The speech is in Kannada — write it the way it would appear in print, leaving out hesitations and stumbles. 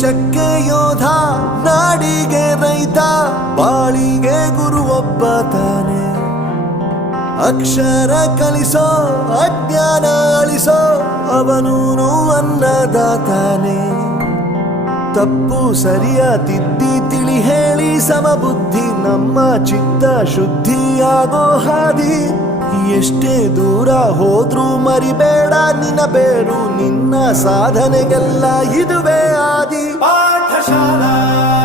ದೇಶಕ್ಕೆ ಯೋಧ, ನಾಡಿಗೆ ರೈತ, ಬಾಳಿಗೆ ಗುರು ಒಬ್ಬ ತಾನೆ. ಅಕ್ಷರ ಕಲಿಸೋ, ಅಜ್ಞಾನ ಅಳಿಸೋ, ಅವನೂನು ಅನ್ನದಾತಾನೆ. ತಪ್ಪು ಸರಿಯ ತಿದ್ದಿ ತಿಳಿ ಹೇಳಿ ಸಮಬುದ್ಧಿ, ನಮ್ಮ ಚಿತ್ತ ಶುದ್ಧಿಯಾಗೋ ಹಾದಿ. ಎಷ್ಟೇ ದೂರ ಹೋದ್ರೂ ಮರಿಬೇಡ ನಿನ್ನ ಬೇರು, ನಿನ್ನ ಸಾಧನೆಗೆಲ್ಲ ಇದುವೇ ಆದಿ. ಪಾಠಶಾಲಾ